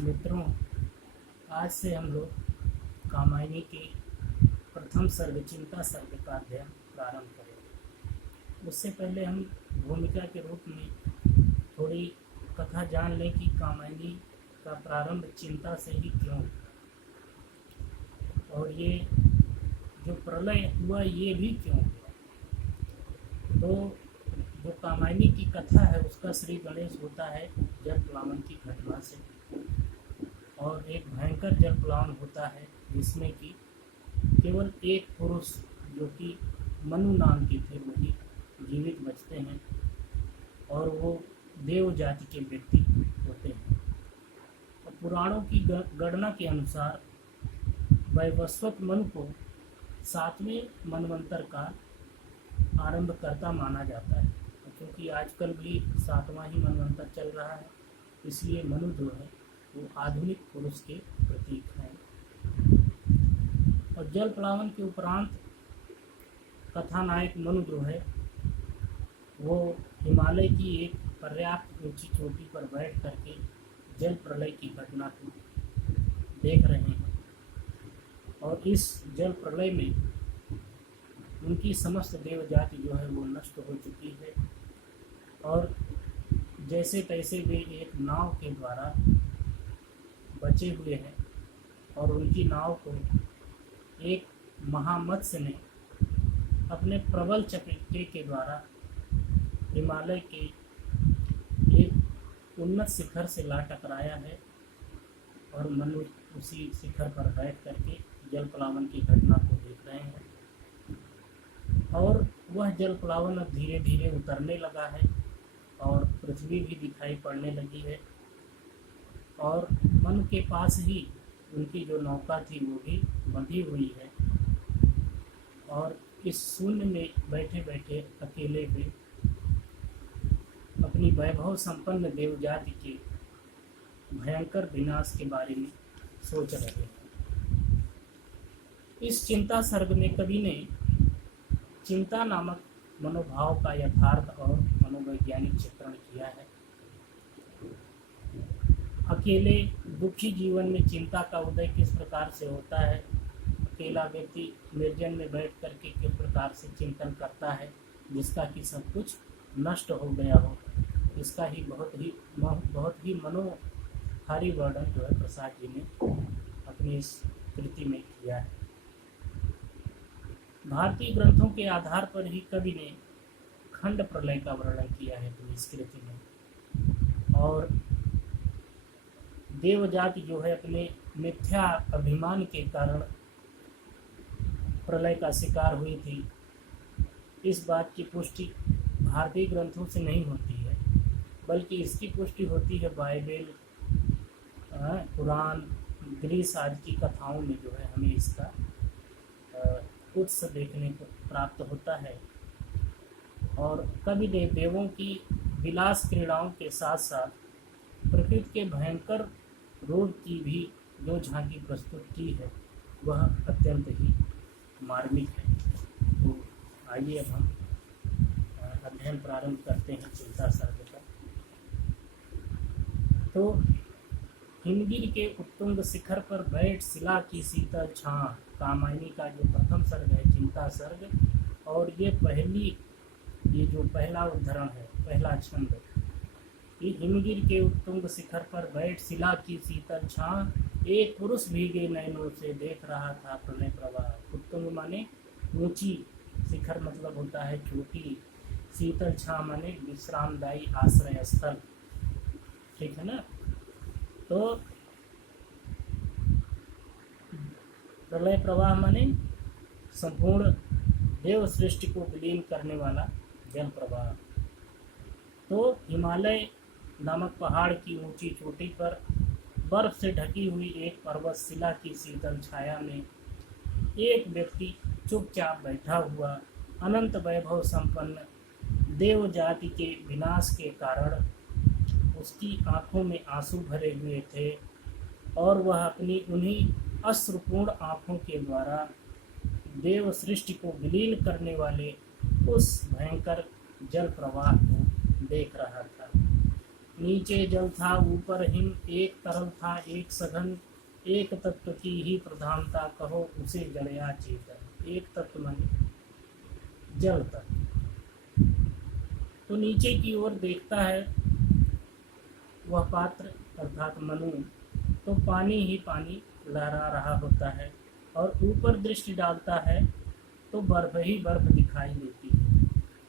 मित्रों, आज से हम लोग कामायनी के प्रथम सर्ग चिंता सर्ग का अध्ययन प्रारंभ करेंगे। उससे पहले हम भूमिका के रूप में थोड़ी कथा जान लें कि कामायनी का प्रारंभ चिंता से ही क्यों, और ये जो प्रलय हुआ ये भी क्यों हुआ। तो जो कामायनी की कथा है उसका श्री गणेश होता है जल प्लावन की घटना से, और एक भयंकर जल प्लावन होता है जिसमें कि केवल एक पुरुष जो कि मनु नाम के थे वही जीवित बचते हैं, और वो देव जाति के व्यक्ति होते हैं। और पुराणों की गणना के अनुसार वैवस्वत मनु को 7वें मनवंतर का आरंभकर्ता माना जाता है, क्योंकि आजकल भी 7वां ही मनवंतर चल रहा है, इसलिए मनु जो है वो आधुनिक पुरुष के प्रतीक हैं। और जल प्लावन के उपरांत कथानायक मनु जो है वो हिमालय की एक पर्याप्त ऊंची चोटी पर बैठ करके जल प्रलय की घटना को देख रहे हैं, और इस जल प्रलय में उनकी समस्त देव जाति जो है वो नष्ट हो चुकी है, और जैसे तैसे वे एक नाव के द्वारा बचे हुए हैं, और उनकी नाव को एक महामत्स्य ने अपने प्रबल चपेटे के द्वारा हिमालय के एक उन्नत शिखर से ला टकराया है, और मनु उसी शिखर पर बैठ करके जल प्लावन की घटना को देख रहे हैं। और वह जल प्लावन अब धीरे धीरे उतरने लगा है, और पृथ्वी भी दिखाई पड़ने लगी है, और मनु के पास ही उनकी जो नौका थी वो भी बंधी हुई है, और इस शून्य में बैठे बैठे अकेले वे अपनी वैभव संपन्न देव जाति के भयंकर विनाश के बारे में सोच रहे हैं। इस चिंता सर्ग में कवि ने चिंता नामक मनोभाव का यथार्थ और मनोवैज्ञानिक चित्रण किया है। अकेले दुखी जीवन में चिंता का उदय किस प्रकार से होता है, अकेला व्यक्ति निर्जन में बैठ करके किस प्रकार से चिंतन करता है जिसका कि सब कुछ नष्ट हो गया हो, इसका ही बहुत ही मनोहारी वर्णन जो है प्रसाद जी ने अपनी इस कृति में किया है। भारतीय ग्रंथों के आधार पर ही कवि ने खंड प्रलय का वर्णन किया है अपनी इस कृति में, और देव जाति जो है अपने मिथ्या अभिमान के कारण प्रलय का शिकार हुई थी, इस बात की पुष्टि भारतीय ग्रंथों से नहीं होती है, बल्कि इसकी पुष्टि होती है बाइबल, कुरान, ग्रीस आदि की कथाओं में जो है हमें इसका उत्स देखने को प्राप्त होता है। और कवि ने देवों की विलास क्रीड़ाओं के साथ साथ प्रकृति के भयंकर रूप की भी जो झांकी प्रस्तुत की है वह अत्यंत ही मार्मिक है। तो आइए अब हम अध्ययन प्रारंभ करते हैं चिंता सर्ग का। तो हिमगिर के उत्तुंग शिखर पर बैठ शिला की शीतल छां, कामायनी का जो प्रथम सर्ग है चिंता सर्ग, और ये जो पहला उद्धरण है, पहला छंद, ये हिमगिर के उत्तुंग शिखर पर बैठ शिला की शीतल छां, एक पुरुष भीगे नैनों से देख रहा था प्रलय प्रवाह। उत्तुंग माने ऊंची, शिखर मतलब होता है चोटी, शीतल छां माने विश्रामदायी आश्रय स्थल, ठीक है ना। तो प्रलय प्रवाह माने संपूर्ण देव सृष्टि को विलीन करने वाला जल प्रवाह। तो हिमालय नामक पहाड़ की ऊंची चोटी पर बर्फ से ढकी हुई एक पर्वत शिला की शीतल छाया में एक व्यक्ति चुपचाप बैठा हुआ, अनंत वैभव संपन्न देव जाति के विनाश के कारण उसकी आंखों में आंसू भरे हुए थे, और वह अपनी उन्हीं अश्रुपूर्ण आंखों के द्वारा देव सृष्टि को विलीन करने वाले उस भयंकर जल प्रवाह को देख रहा था। नीचे जल था ऊपर हिम, एक तरल था एक सघन, एक तत्व की ही प्रधानता कहो उसे जड़या चेतन। एक तत्व माने जल तत्व। तो नीचे की ओर देखता है वह पात्र अर्थात मनु, तो पानी ही पानी लहरा रहा होता है, और ऊपर दृष्टि डालता है तो बर्फ ही बर्फ दिखाई देती है।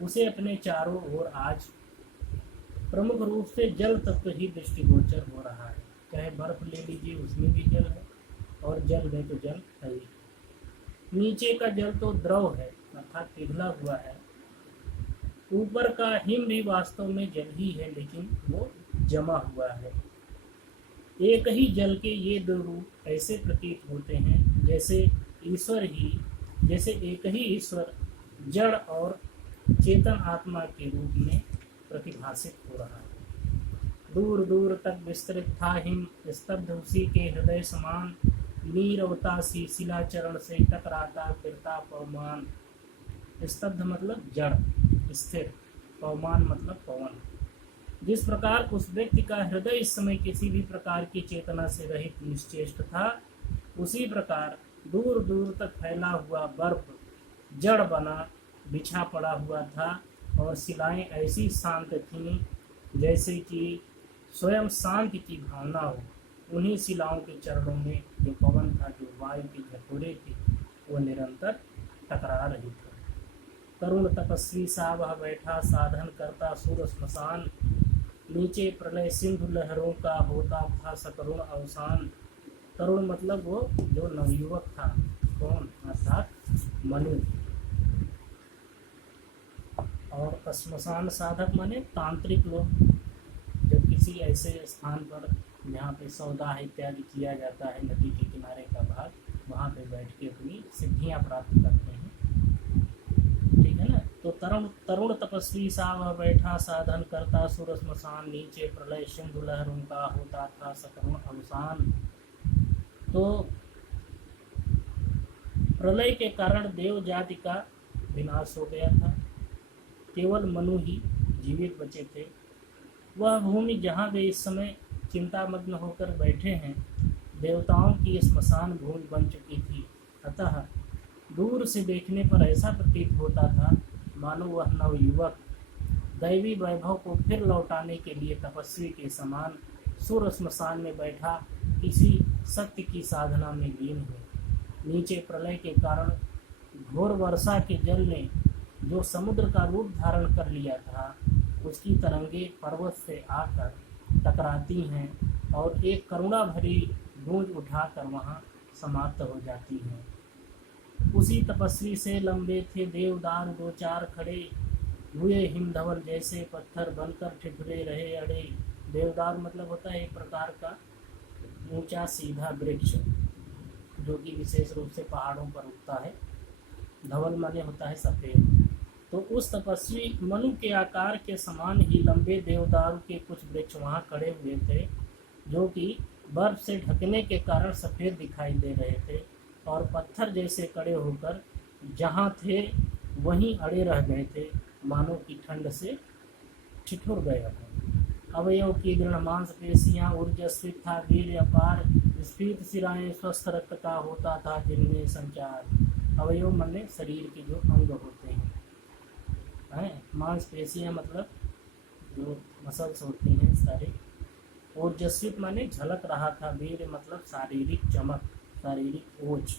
उसे अपने चारों ओर आज प्रमुख रूप से जल तत्व ही दृष्टिगोचर हो रहा है। चाहे बर्फ ले लीजिए उसमें भी जल है, और जल में तो जल है ही। नीचे का जल तो द्रव है अर्थात पिघला हुआ है, ऊपर का हिम भी वास्तव में जल ही है लेकिन वो जमा हुआ है। एक ही जल के ये दो रूप ऐसे प्रतीत होते हैं जैसे एक ही ईश्वर जड़ और चेतन आत्मा के रूप में प्रतिभासित हो रहा है। दूर दूर तक विस्तृत था हिम, स्तब्ध उसी के हृदय समान, नीरवता सी शिला चरण से टकराता फिरता पवमान। स्तब्ध मतलब जड़, स्थिर, पवमान मतलब पवन। जिस प्रकार उस व्यक्ति का हृदय इस समय किसी भी प्रकार की चेतना से रहित निश्चेष्ट था, उसी प्रकार दूर दूर तक फैला हुआ बर्फ जड़ बना बिछा पड़ा हुआ था, और शिलाएं ऐसी शांत थीं जैसे कि स्वयं शांति की भावना हो। उन्हीं शिलाओं के चरणों में जो पवन था, जो वायु के झकोरे थे, वो निरंतर टकरा रही थी। तरुण तपस्वी सा वह बैठा साधन करता सूर स्मशान, नीचे प्रलय सिंधु लहरों का होता था सकरुण अवसान। तरुण मतलब वो जो नवयुवक था, कौन अर्थात मनु, और श्मशान साधक माने तांत्रिक लोग। जब किसी ऐसे स्थान पर जहाँ पे सौदा इत्यादि किया जाता है, नदी के किनारे का भाग, वहाँ पे बैठ के अपनी सिद्धियाँ प्राप्त करते हैं, ठीक है ना। तो तरुण तपस्वी सा वह बैठा साधन करता सुर स्मशान, नीचे प्रलय सिंधु लहरों का होता था सकरुण अवसान। तो प्रलय के कारण देव जाति का विनाश हो गया था, केवल मनु ही जीवित बचे थे। वह भूमि जहाँ वे इस समय चिंतामग्न होकर बैठे हैं, देवताओं की स्मशान भूमि बन चुकी थी। अतः दूर से देखने पर ऐसा प्रतीत होता था मानो वह नवयुवक दैवी वैभव को फिर लौटाने के लिए तपस्वी के समान सुर स्मशान में बैठा किसी सत्य की साधना में लीन हो। नीचे प्रलय के कारण घोर वर्षा के जल ने जो समुद्र का रूप धारण कर लिया था, उसकी तरंगे पर्वत से आकर टकराती हैं और एक करुणा भरी गूंज उठाकर वहाँ समाप्त हो जाती हैं। उसी तपस्वी से लंबे थे देवदार दो चार खड़े, हुए हिमधवल जैसे पत्थर बनकर ठिठुरे रहे अड़े। देवदार मतलब होता है एक प्रकार का ऊंचा सीधा वृक्ष, जो कि विशेष रूप से पहाड़ों पर उगता है। धवल माने होता है सफ़ेद। तो उस तपस्वी मनु के आकार के समान ही लंबे देवदारू के कुछ वृक्ष वहाँ खड़े हुए थे, जो कि बर्फ से ढकने के कारण सफ़ेद दिखाई दे रहे थे, और पत्थर जैसे खड़े होकर जहाँ थे वहीं अड़े रह गए थे, मानो की ठंड से ठिठुर गए हों। अवयव की दृढ़ मांसपेशियाँ ऊर्जस्वित था वीर अपार, स्फीत सिराएं स्वस्थ रक्त का होता था जिनमें संचार। अवयव माने शरीर के जो अंग होते हैं, मांसपेशियाँ मतलब जो मसल्स होती हैं सारे। ऊर्जस्वित माने झलक रहा था, वीर मतलब शारीरिक चमक, शारीरिक ओज।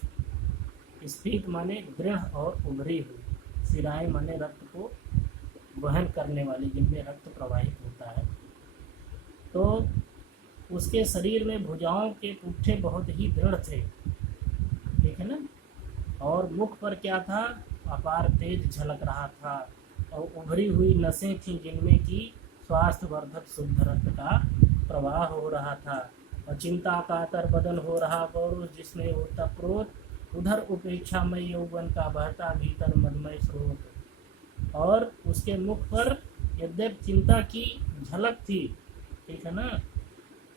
स्फीत माने दृढ़ और उभरी हुई। सिराएं माने रक्त को वहन करने वाली, जिनमें रक्त प्रवाहित होता है। तो उसके शरीर में भुजाओं के पुट्ठे बहुत ही दृढ़ थे, ठीक है ना। और मुख पर क्या था, अपार तेज झलक रहा था, और उभरी हुई नसें थीं जिनमें कि स्वास्थ्यवर्धक शुद्ध रक्त का प्रवाह हो रहा था। और चिंता कातर बदन हो रहा पौरुष जिसमें ओतप्रोत, उधर उपेक्षामय यौवन का बहता भीतर मदमय स्रोत। और उसके मुख पर यद्यप चिंता की झलक थी, ठीक है ना,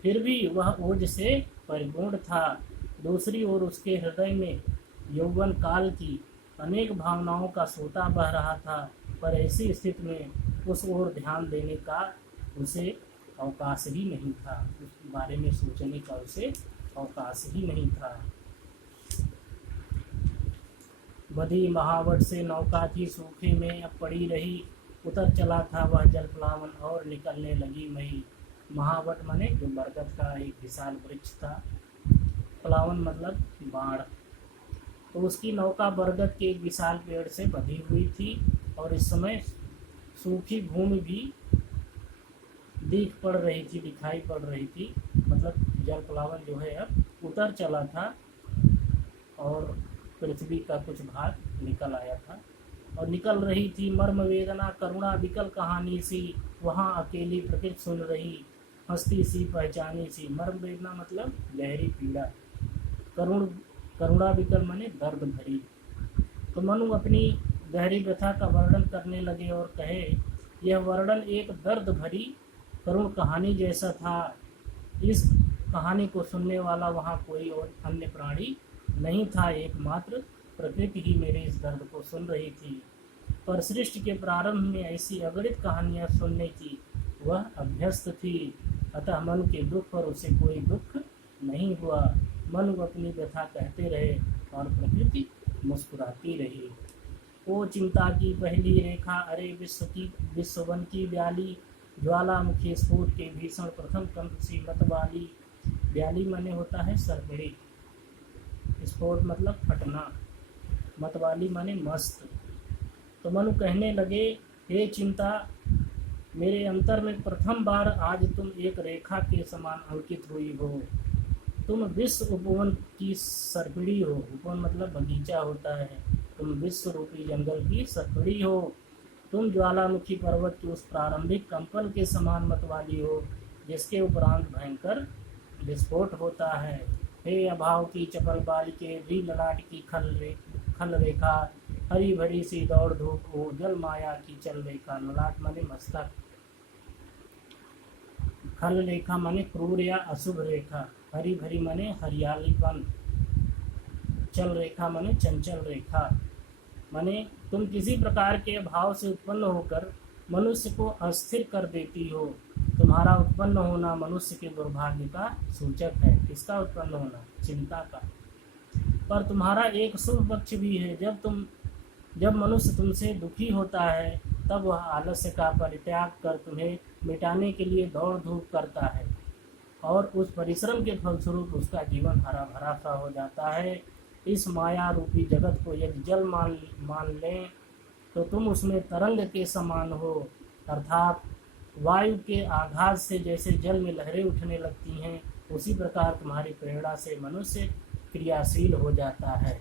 फिर भी वह ओज से परिपूर्ण था। दूसरी ओर उसके हृदय में यौवन काल की अनेक भावनाओं का सोता बह रहा था, पर ऐसी स्थिति में उस ओर ध्यान देने का उसे अवकाश ही नहीं था, उस बारे में सोचने का उसे अवकाश ही नहीं था। बधी महावट से नौका थी सूखे में अब पड़ी रही, उतर चला था वह जल प्लावन और निकलने लगी मई। महावट माने जो बरगद का एक विशाल वृक्ष था, प्लावन मतलब बाढ़। तो उसकी नौका बरगद के एक विशाल पेड़ से बंधी हुई थी और इस समय सूखी भूमि भी दिखाई पड़ रही थी। मतलब जल प्लावन जो है अब उतर चला था और पृथ्वी का कुछ भाग निकल आया था और निकल रही थी मर्म वेदना करुणा विकल कहानी सी, वहाँ अकेली प्रकृति सुन रही हंसती सी पहचानी सी। मर्म वेदना मतलब गहरी पीड़ा, करुणा विकल माने दर्द भरी। तो मनु अपनी गहरी व्यथा का वर्णन करने लगे और कहे, यह वर्णन एक दर्द भरी करुण कहानी जैसा था। इस कहानी को सुनने वाला वहाँ कोई और अन्य प्राणी नहीं था, एकमात्र प्रकृति ही मेरे इस दर्द को सुन रही थी। पर सृष्टि के प्रारंभ में ऐसी अगणित कहानियाँ सुनने की वह अभ्यस्त थी, अतः मन के दुख पर उसे कोई दुख नहीं हुआ। मन अपनी व्यथा कहते रहे और प्रकृति मुस्कुराती रही। ओ चिंता की पहली रेखा, अरे विश्ववन की ब्याली, ज्वालामुखी स्फोट के भीषण प्रथम कंप सी मत वाली। ब्याली माने होता है सरकड़ी, स्फोट मतलब फटना, मतवाली माने मस्त। तो मनु कहने लगे, हे चिंता, मेरे अंतर में प्रथम बार आज तुम एक रेखा के समान अंकित हुई हो। तुम विश्व उपवन की सरकड़ी हो, उपवन मतलब बगीचा होता है, तुम विश्व रूपी जंगल की सरकड़ी हो। तुम ज्वालामुखी पर्वत की उस प्रारंभिक कंपन के समान मतवाली हो जिसके उपरांत भयंकर विस्फोट होता है। हे अभाव की चपल बाल के भी ललाट की खल रेखा, हरी भरी सी दौड़ धूप हो जल माया की चल रेखा। ललाट माने मस्तक, खल रेखा माने क्रूर या अशुभ रेखा, हरी भरी माने हरियालीपन, चल रेखा माने चंचल रेखा। माने तुम किसी प्रकार के भाव से उत्पन्न होकर मनुष्य को अस्थिर कर देती हो। तुम्हारा उत्पन्न होना मनुष्य के दुर्भाग्य का सूचक है। किसका उत्पन्न होना? चिंता का। पर तुम्हारा एक शुभ पक्ष भी है। जब मनुष्य तुमसे दुखी होता है तब वह आलस्य का परित्याग कर तुम्हें मिटाने के लिए दौड़ धूप करता है और उस परिश्रम के फलस्वरूप उसका जीवन हरा भरा सा हो जाता है। इस माया रूपी जगत को यदि जल मान लें तो तुम उसमें तरंग के समान हो, अर्थात वायु के आघात से जैसे जल में लहरें उठने लगती हैं, उसी प्रकार तुम्हारी प्रेरणा से मनुष्य क्रियाशील हो जाता है।